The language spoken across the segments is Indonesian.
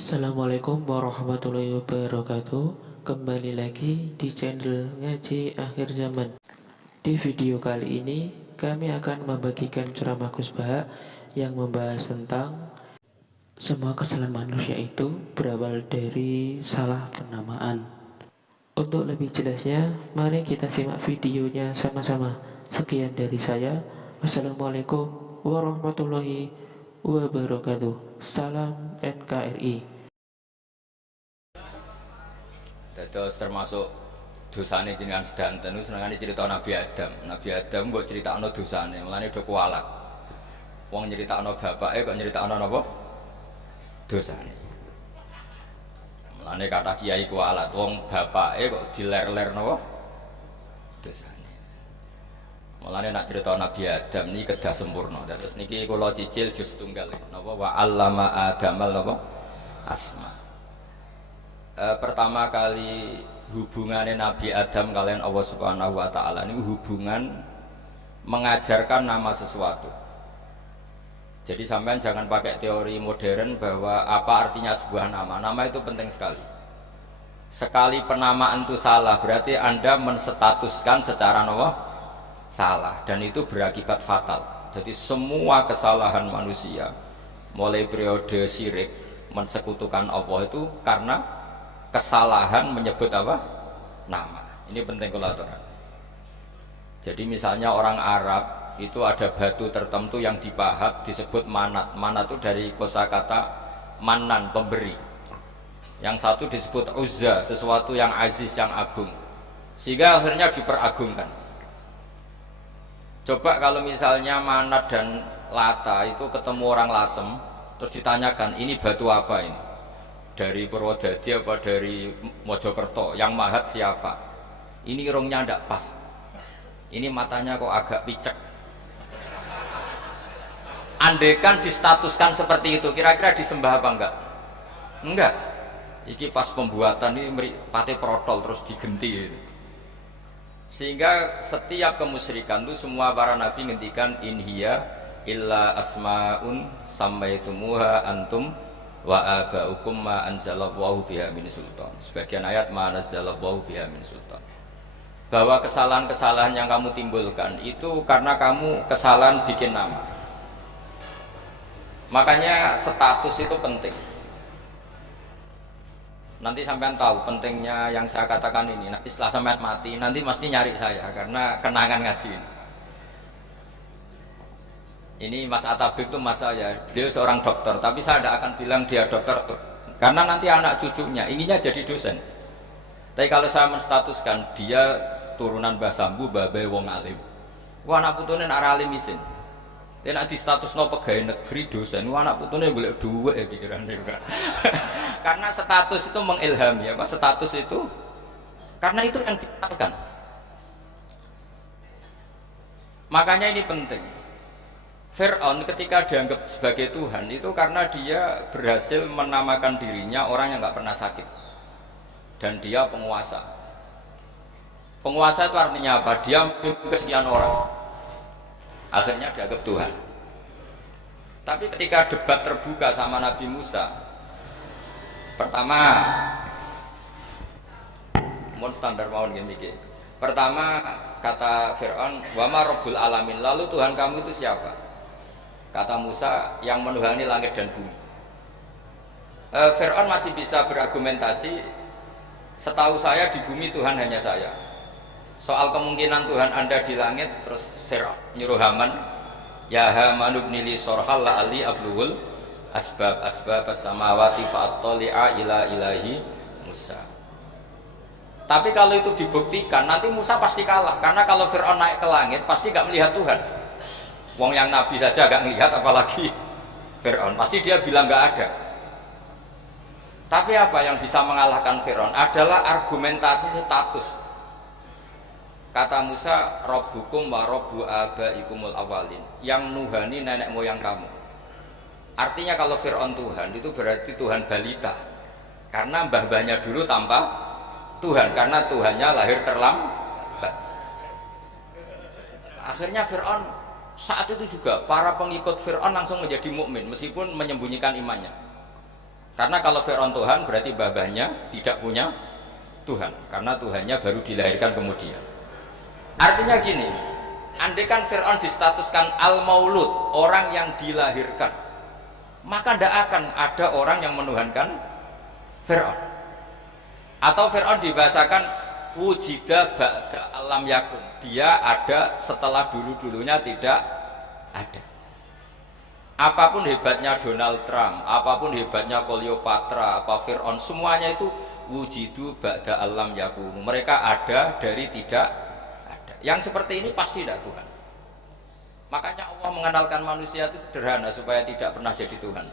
Assalamualaikum warahmatullahi wabarakatuh. Kembali lagi di channel Ngaji Akhir Zaman. Di video kali ini kami akan membagikan ceramah Gus Baha yang membahas tentang semua kesalahan manusia itu berawal dari salah penamaan. Untuk lebih jelasnya, mari kita simak videonya sama-sama. Sekian dari saya. Wassalamualaikum warahmatullahi wabarakatuh. Salam NKRI. Dados termasuk dosane jenengan sedanten niku senengane cerita Nabi Adam. Nabi Adam mbok critakno dosane, mulane do kualat. Wong nyeritakno bapake kok nyeritakno napa? Dosane. Mulane kathah kiai kualat, wong bapake kok diler-ler napa? Dosane. Mulane nak cerita Nabi Adam niki kedah sempurna. Terus niki kula cicil juz tunggal napa wa 'allama Adamal napa? Asma. Pertama kali hubungannya Nabi Adam kalian Allah Subhanahu wa Ta'ala ini hubungan mengajarkan nama sesuatu. Jadi sampean jangan pakai teori modern bahwa apa artinya sebuah nama. Nama itu penting sekali. Sekali penamaan itu salah berarti Anda menstatuskan secara salah, dan itu berakibat fatal. Jadi semua kesalahan manusia mulai periode syirik mensekutukan Allah itu karena kesalahan menyebut apa? Nama. Ini penting kalau aturan. Jadi misalnya orang Arab itu ada batu tertentu yang dipahat disebut manat. Manat itu dari kosakata manan, pemberi. Yang satu disebut uzza, sesuatu yang aziz, yang agung. Sehingga akhirnya diperagungkan. Coba kalau misalnya manat dan lata itu ketemu orang lasem, terus ditanyakan ini batu apa ini? Dari Purwodadi apa dari Mojokerto, yang mahat siapa? Ini irungnya ndak pas, ini matanya kok agak picek. Andekan distatuskan seperti itu, kira-kira disembah apa enggak? Enggak. Iki pas pembuatan ini pate protol terus digenti. Sehingga setiap kemusyrikan itu semua para nabi ngendikan in hiya illa asmaun sammaitumuha antum wa aba'ukum ma anzalallahu biha min sultan. Sebagian ayat ma anzalallahu biha min sultan. Bahwa kesalahan-kesalahan yang kamu timbulkan itu karena kamu kesalahan bikin nama. Makanya status itu penting. Nanti sampean tahu pentingnya yang saya katakan ini. Nanti setelah sampean mati, nanti mesti nyari saya karena kenangan ngaji ini. Ini Mas Atabik itu mas saya, beliau seorang dokter, tapi saya tidak akan bilang dia dokter karena nanti anak cucunya inginnya jadi dosen. Tapi kalau saya menstatuskan dia turunan Mbah Sambu, babai wong alim, wah anak putune nak alim isin, dia nak di status no pegawai negeri dosen, wah anak putune boleh dua ya pikirannya juga. Karena status itu mengilhami, apa status itu, karena itu yang dikenalkan. Makanya ini penting. Fir'aun ketika dianggap sebagai Tuhan itu karena dia berhasil menamakan dirinya orang yang nggak pernah sakit, dan dia penguasa. Penguasa itu artinya apa? Dia memimpin sekian orang, akhirnya dianggap Tuhan. Tapi ketika debat terbuka sama Nabi Musa, pertama mohon standar mawon gini. Pertama kata Fir'aun, wama Rabbul Alamin, lalu Tuhan kamu itu siapa? Kata Musa, yang menuhani langit dan bumi. Fir'aun masih bisa berargumentasi, setahu saya di bumi Tuhan hanya saya. Soal kemungkinan Tuhan Anda di langit, terus Fir'aun nyuruh Haman, ya Haman ibnili sorhal la'ali abluhul asbab as-samawati fa'attali'a ila ilahi Musa. Tapi kalau itu dibuktikan, nanti Musa pasti kalah. Karena kalau Fir'aun naik ke langit, pasti gak melihat Tuhan. Wong yang Nabi saja gak melihat, apalagi Fir'aun. Pasti dia bilang gak ada. Tapi apa yang bisa mengalahkan Fir'aun adalah argumentasi status. Kata Musa, Rabbukum wa Rabbu abaikumul awalin, yang nuhani nenek moyang kamu. Artinya kalau Fir'aun Tuhan, itu berarti Tuhan balita. Karena mbah-mbahnya dulu tanpa Tuhan, karena Tuhannya lahir terlambat. Akhirnya Fir'aun saat itu juga para pengikut Fir'aun langsung menjadi mukmin meskipun menyembunyikan imannya. Karena kalau Fir'aun Tuhan berarti babahnya tidak punya Tuhan, karena Tuhannya baru dilahirkan kemudian. Artinya gini, andai kan Fir'aun distatuskan al-maulud, orang yang dilahirkan, maka tidak akan ada orang yang menuhankan Fir'aun. Atau Fir'aun dibahasakan wujida ba'da alam yakun, dia ada setelah dulu-dulunya tidak ada. Apapun hebatnya Donald Trump, apapun hebatnya Cleopatra, apa Fir'aun, semuanya itu wujidu ba'da alam yakun, mereka ada dari tidak ada. Yang seperti ini pasti tidak Tuhan. Makanya Allah mengenalkan manusia itu sederhana supaya tidak pernah jadi Tuhan.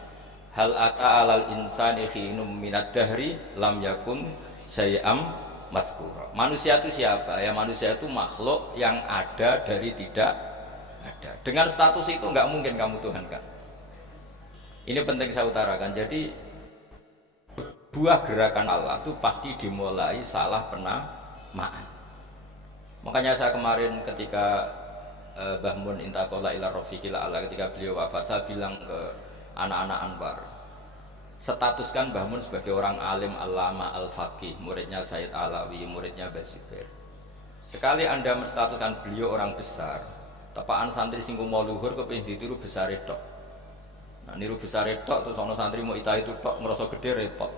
Hal ata alal insani khinum minad dahri lam yakun syai'am mazkura. Manusia itu siapa? Ya manusia itu makhluk yang ada dari tidak ada. Dengan status itu nggak mungkin kamu tuhankan. Ini penting saya utarakan. Jadi buah gerakan Allah itu pasti dimulai salah penamaan. Makanya saya kemarin ketika Mbah Mun intaqala ila rafiqil a'la, ketika beliau wafat, saya bilang ke anak-anak Anwar, statuskan Mbah Mun sebagai orang alim alama al-faqih, muridnya Sayyid Alawi, muridnya Mbah Zubair. Sekali Anda menstatuskan beliau orang besar, tepaan santri sing mau luhur kepengin ditiru besar tok. Nah, niru besar tok terus ana santri mau ita itu tok ngerasa gede repot.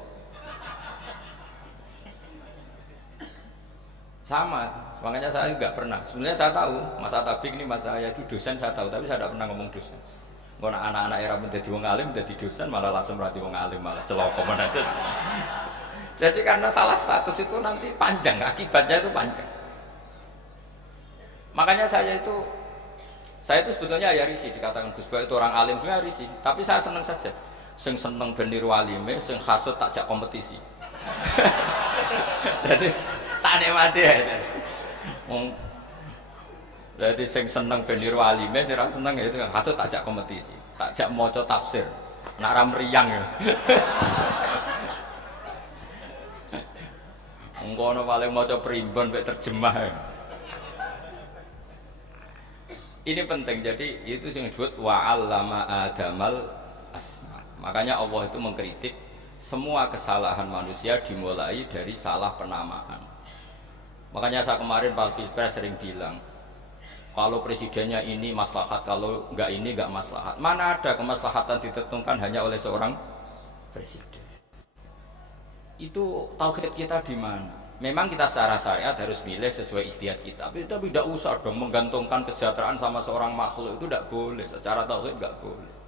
Sama, makanya saya nggak pernah. Sebenarnya saya tahu Mas Atabik ini, Mas saya itu dosen, saya tahu, tapi saya tidak pernah ngomong dosen. Kalau anak-anak era menjadi wong alim, menjadi dosen, malah langsung berarti wong alim, malah celoko mana. Jadi karena salah status itu nanti panjang, akibatnya itu panjang. Makanya saya itu sebetulnya ya risih dikatakan Gus Bak itu orang alim, sebenarnya risih. Tapi saya senang saja. Sing seneng beniru alime, sing hasut takjak kompetisi. Jadi tak nikmati ya. Jadi sing seneng beniru alime, sing seneng ya itu kan hasut takjak kompetisi, takjak maca tafsir, nak ra mriyang ya. Engko ono paling maca primbon mek terjemah. Ya. Ini penting, jadi itu yang disebut wa'allama adamal asma. Makanya Allah itu mengkritik semua kesalahan manusia dimulai dari salah penamaan. Makanya saya kemarin Pak Pilpres sering bilang, kalau presidennya ini maslahat, kalau enggak ini enggak maslahat. Mana ada kemaslahatan ditentukan hanya oleh seorang presiden. Itu tauhid kita di mana? Memang kita secara syariat harus milih sesuai istiadat kita, tapi tidak usah dong menggantungkan kesejahteraan sama seorang makhluk, itu tidak boleh. Secara tauhid enggak boleh.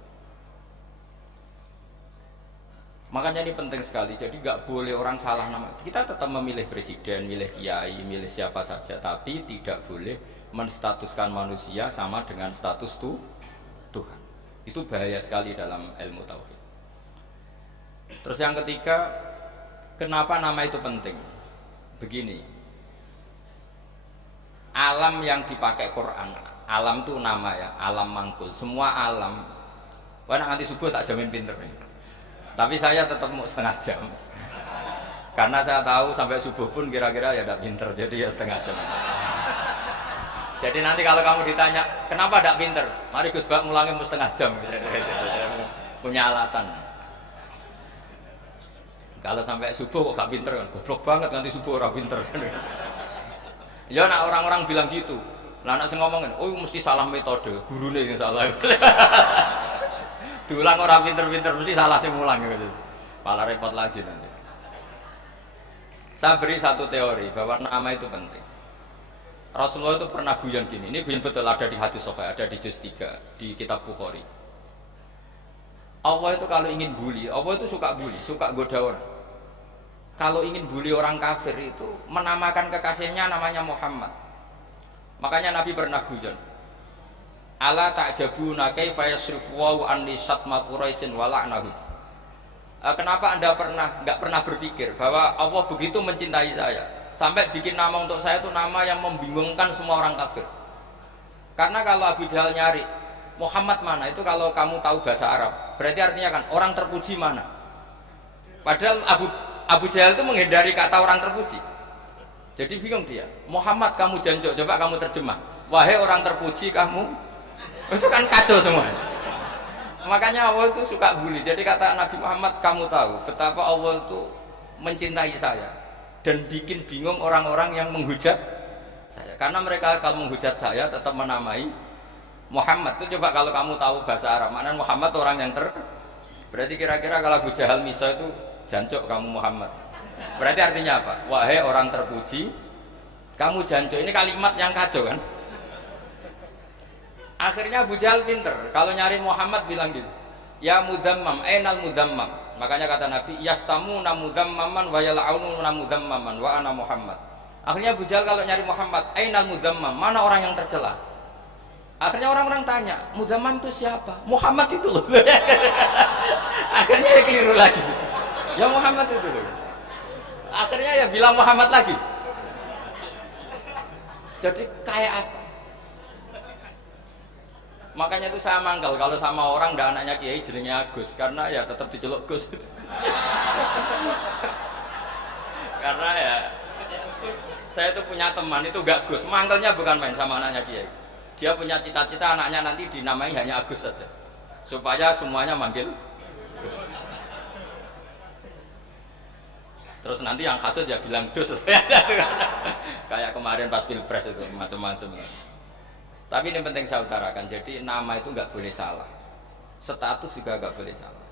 Makanya ini penting sekali, jadi nggak boleh orang salah nama. Kita tetap memilih presiden, milih kiai, milih siapa saja, tapi tidak boleh menstatuskan manusia sama dengan status Tuhan. Itu bahaya sekali dalam ilmu tauhid. Terus yang ketiga, kenapa nama itu penting? Begini, alam yang dipakai Quran, alam itu nama ya, alam mangkul, semua alam. Wah, nanti subuh tak jamin pinter nih. Tapi saya tetap mau setengah jam, karena saya tahu sampai subuh pun kira-kira ya tidak pinter, jadi ya setengah jam. Jadi nanti kalau kamu ditanya kenapa tidak pinter, mari Gus Bak ngulangi mau setengah jam, punya alasan. Kalau sampai subuh kok gak pinter kan, goblok banget nanti subuh orang pinter. Ya nak orang-orang bilang gitu, lah anak sing ngomongin, oh mesti salah metode, gurune yang salah. Diulang orang pinter-pinter mesti salah sih mulang gitu. Malah repot lagi nanti. Saya beri satu teori bahwa nama itu penting. Rasulullah itu pernah guyon gini. Ini guyon betul, ada di hadis Sahih, ada di juz 3 di kitab Bukhari. Allah itu kalau ingin bully, Allah itu suka bully, suka goda orang. Kalau ingin bully orang kafir itu menamakan kekasihnya namanya Muhammad. Makanya Nabi pernah guyon. Ala ta'jabuna kaifa yasrifu wa anni satma quraisin wa la'nahu. Kenapa Anda enggak pernah berpikir bahwa Allah begitu mencintai saya sampai bikin nama untuk saya itu nama yang membingungkan semua orang kafir. Karena kalau Abu Jahal nyari Muhammad mana, itu kalau kamu tahu bahasa Arab, berarti artinya kan orang terpuji mana. Padahal Abu Jahal itu menghindari kata orang terpuji. Jadi bingung dia. Muhammad kamu janjok, coba kamu terjemah. Wahai orang terpuji kamu. Itu kan kacau semua. Makanya Allah itu suka bully. Jadi kata Nabi Muhammad, kamu tahu betapa Allah itu mencintai saya dan bikin bingung orang-orang yang menghujat saya. Karena mereka kalau menghujat saya tetap menamai Muhammad. Itu coba kalau kamu tahu bahasa Arab, mana Muhammad orang yang berarti kira-kira kalau Abu Jahal Misa itu jancuk kamu Muhammad. Berarti artinya apa? Wahai orang terpuji, kamu jancuk. Ini kalimat yang kacau kan? Akhirnya Abu Jahal pinter. Kalau nyari Muhammad bilang gitu, ya mudammam, ainal mudammam. Makanya kata Nabi, yastamuna mudammaman wa yal'aununa mudammaman wa ana Muhammad. Akhirnya Abu Jahal kalau nyari Muhammad, ainal mudammam, mana orang yang tercela? Akhirnya orang-orang tanya, mudammam itu siapa? Muhammad itu loh. Akhirnya dia keliru lagi. Ya Muhammad itu loh. Akhirnya ya bilang Muhammad lagi. Jadi kayak apa? Makanya itu saya mangkal kalau sama orang ndak anaknya kiai jenenge Agus, karena ya tetap diceluk Gus. Karena ya saya itu punya teman itu gak Gus, mangkalnya bukan main sama anaknya kiai. Dia punya cita-cita anaknya nanti dinamai hanya Agus saja, supaya semuanya manggil Gus. Terus nanti yang hasut ya bilang Dus. Kayak kemarin pas Pilpres itu macam-macam. Tapi ini penting saya utarakan, jadi nama itu nggak boleh salah, status juga nggak boleh salah.